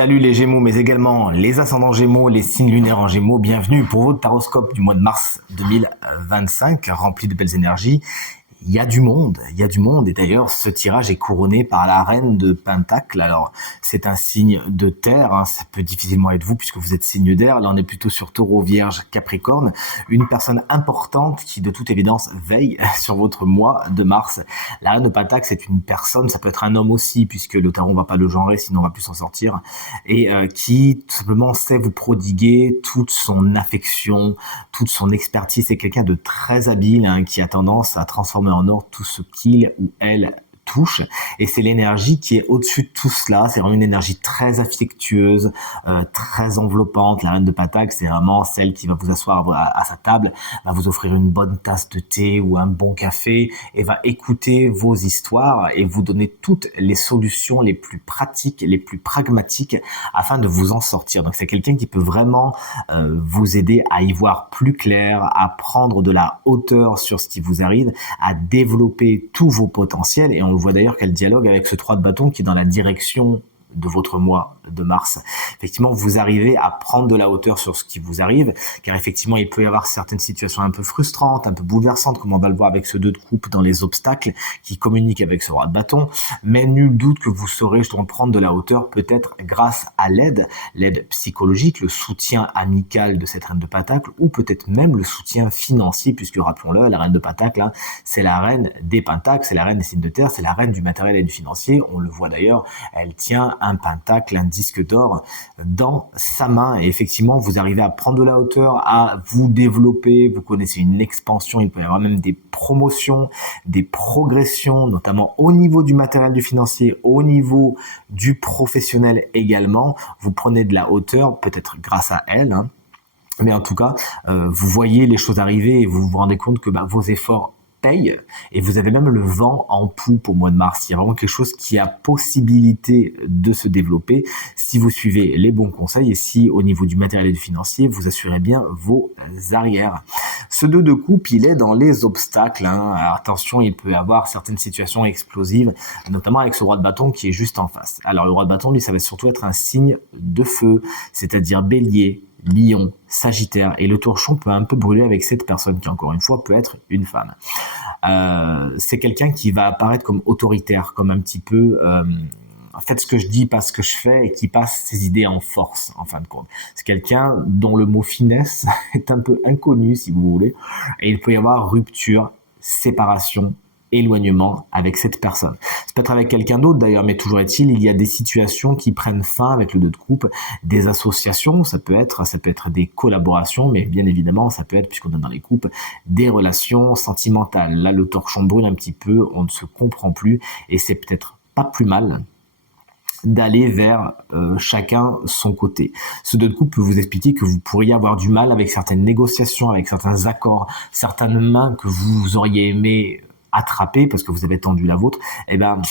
Salut les Gémeaux, mais également les ascendants Gémeaux, les signes lunaires en Gémeaux. Bienvenue pour votre taroscope du mois de mars 2025, rempli de belles énergies. Il y a du monde, et d'ailleurs ce tirage est couronné par la reine de Pentacle. Alors c'est un signe de terre, hein, ça peut difficilement être vous puisque vous êtes signe d'air. Là on est plutôt sur Taureau, Vierge, Capricorne, une personne importante qui de toute évidence veille sur votre mois de mars. La reine de Pentacle, c'est une personne, ça peut être un homme aussi puisque le tarot on va pas le genrer sinon on va plus s'en sortir, et qui tout simplement sait vous prodiguer toute son affection, toute son expertise. C'est quelqu'un de très habile, hein, qui a tendance à transformer en or tout ce qu'il ou elle touche, et c'est l'énergie qui est au-dessus de tout cela. C'est vraiment une énergie très affectueuse, très enveloppante. La reine de Pentacle, c'est vraiment celle qui va vous asseoir à sa table, va vous offrir une bonne tasse de thé ou un bon café et va écouter vos histoires et vous donner toutes les solutions les plus pratiques, les plus pragmatiques afin de vous en sortir. Donc c'est quelqu'un qui peut vraiment vous aider à y voir plus clair, à prendre de la hauteur sur ce qui vous arrive, à développer tous vos potentiels. Et on le voit d'ailleurs qu'elle dialogue avec ce 3 de bâton qui est dans la direction de votre mois de mars. Effectivement, vous arrivez à prendre de la hauteur sur ce qui vous arrive, car effectivement, il peut y avoir certaines situations un peu frustrantes, un peu bouleversantes, comme on va le voir avec ce 2 de coupe dans les obstacles, qui communique avec ce roi de bâton, mais nul doute que vous saurez justement prendre de la hauteur, peut-être grâce à l'aide psychologique, le soutien amical de cette reine de Pentacle, ou peut-être même le soutien financier, puisque rappelons-le, la reine de Pentacle, hein, c'est la reine des Pentacles, c'est la reine des signes de terre, c'est la reine du matériel et du financier. On le voit d'ailleurs, elle tient un pentacle, un disque d'or dans sa main, et effectivement vous arrivez à prendre de la hauteur, à vous développer, vous connaissez une expansion, il peut y avoir même des promotions, des progressions, notamment au niveau du matériel, du financier, au niveau du professionnel également. Vous prenez de la hauteur, peut-être grâce à elle, hein, mais en tout cas vous voyez les choses arriver et vous vous rendez compte que vos efforts paye, et vous avez même le vent en poupe au mois de mars. Il y a vraiment quelque chose qui a possibilité de se développer si vous suivez les bons conseils et si au niveau du matériel et du financier vous assurez bien vos arrières. Ce 2 de coupe, il est dans les obstacles, hein. Alors, attention, il peut y avoir certaines situations explosives, notamment avec ce roi de bâton qui est juste en face. Alors le roi de bâton, lui, ça va surtout être un signe de feu, c'est-à-dire bélier, Lion, Sagittaire, et le torchon peut un peu brûler avec cette personne qui, encore une fois, peut être une femme. C'est quelqu'un qui va apparaître comme autoritaire, comme un petit peu faites ce que je dis, pas ce que je fais, et qui passe ses idées en force, en fin de compte. C'est quelqu'un dont le mot finesse est un peu inconnu, si vous voulez, et il peut y avoir rupture, séparation, éloignement avec cette personne. Ça peut être avec quelqu'un d'autre d'ailleurs, mais toujours est-il, il y a des situations qui prennent fin avec le 2 de coupe, des associations, ça peut être des collaborations, mais bien évidemment, ça peut être, puisqu'on est dans les coupes, des relations sentimentales. Là, le torchon brûle un petit peu, on ne se comprend plus, et c'est peut-être pas plus mal d'aller vers chacun son côté. Ce 2 de coupe peut vous expliquer que vous pourriez avoir du mal avec certaines négociations, avec certains accords, certaines mains que vous auriez aimé attraper parce que vous avez tendu la vôtre. Eh ben,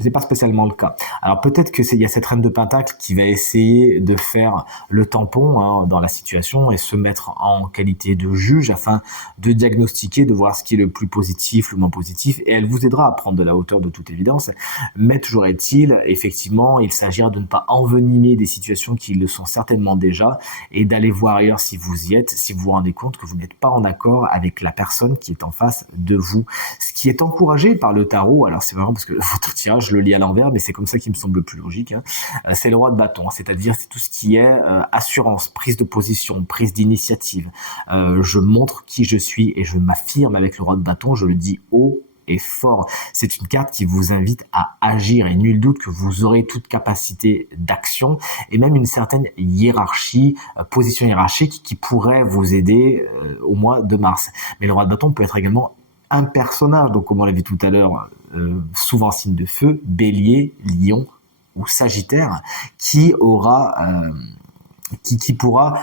c'est pas spécialement le cas. Alors peut-être que il y a cette reine de Pentacle qui va essayer de faire le tampon, hein, dans la situation et se mettre en qualité de juge afin de diagnostiquer, de voir ce qui est le plus positif, le moins positif, et elle vous aidera à prendre de la hauteur de toute évidence. Mais toujours est-il, effectivement, il s'agira de ne pas envenimer des situations qui le sont certainement déjà et d'aller voir ailleurs si vous y êtes, si vous vous rendez compte que vous n'êtes pas en accord avec la personne qui est en face de vous. Ce qui est encouragé par le tarot, alors c'est vraiment parce que votre tirage je le lis à l'envers, mais c'est comme ça qui me semble le plus logique, hein. C'est le roi de bâton, c'est-à-dire c'est tout ce qui est assurance, prise de position, prise d'initiative. Je montre qui je suis et je m'affirme avec le roi de bâton, je le dis haut et fort. C'est une carte qui vous invite à agir, et nul doute que vous aurez toute capacité d'action et même une certaine hiérarchie, position hiérarchique qui pourrait vous aider au mois de mars. Mais le roi de bâton peut être également un personnage, donc comme on l'a vu tout à l'heure, souvent signe de feu, bélier, lion ou sagittaire, qui pourra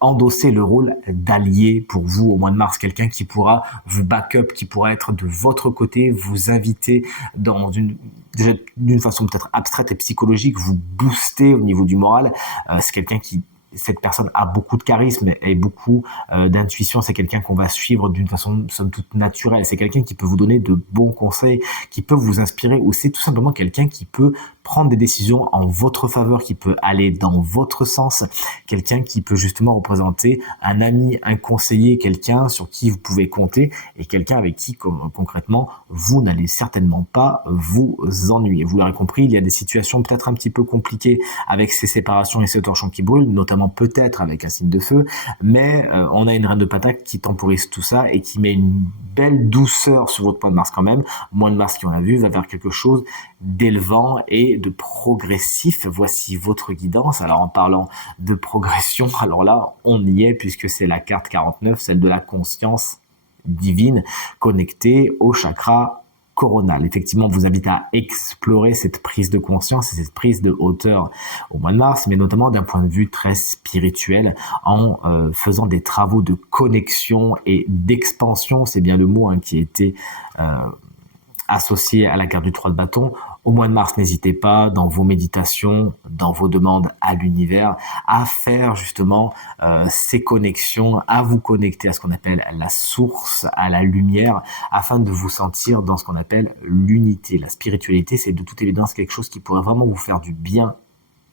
endosser le rôle d'allié pour vous au mois de mars, quelqu'un qui pourra vous back-up, qui pourra être de votre côté, vous inviter d'une façon peut-être abstraite et psychologique, vous booster au niveau du moral. C'est quelqu'un qui cette personne a beaucoup de charisme et beaucoup d'intuition. C'est quelqu'un qu'on va suivre d'une façon somme toute naturelle. C'est quelqu'un qui peut vous donner de bons conseils, qui peut vous inspirer, ou c'est tout simplement quelqu'un qui peut prendre des décisions en votre faveur, qui peut aller dans votre sens, quelqu'un qui peut justement représenter un ami, un conseiller, quelqu'un sur qui vous pouvez compter et quelqu'un avec qui concrètement vous n'allez certainement pas vous ennuyer. Vous l'aurez compris, il y a des situations peut-être un petit peu compliquées avec ces séparations et ces torchons qui brûlent, notamment peut-être avec un signe de feu, mais on a une reine de pentacle qui temporise tout ça et qui met une belle douceur sur votre mois de mars quand même. Mois de mars qui, on l'a vu, va vers quelque chose d'élevant et de progressif. Voici votre guidance. Alors en parlant de progression, alors là on y est puisque c'est la carte 49, celle de la conscience divine connectée au chakra coronal. Effectivement, vous invite à explorer cette prise de conscience et cette prise de hauteur au mois de mars, mais notamment d'un point de vue très spirituel, en faisant des travaux de connexion et d'expansion. C'est bien le mot qui a été associé à la carte du 3 de bâton. Au mois de mars, n'hésitez pas, dans vos méditations, dans vos demandes à l'univers, à faire justement ces connexions, à vous connecter à ce qu'on appelle la source, à la lumière, afin de vous sentir dans ce qu'on appelle l'unité. La spiritualité, c'est de toute évidence quelque chose qui pourrait vraiment vous faire du bien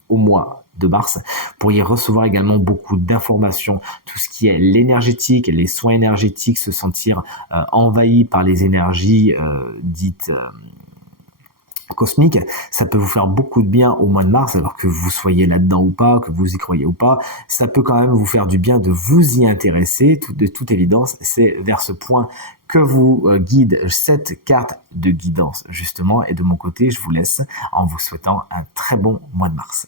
au mois de mars. Vous pourriez recevoir également beaucoup d'informations, tout ce qui est l'énergétique, les soins énergétiques, se sentir envahi par les énergies dites cosmique, ça peut vous faire beaucoup de bien au mois de mars, alors que vous soyez là-dedans ou pas, que vous y croyez ou pas, ça peut quand même vous faire du bien de vous y intéresser. De toute évidence, c'est vers ce point que vous guide cette carte de guidance, justement. Et de mon côté, je vous laisse en vous souhaitant un très bon mois de mars.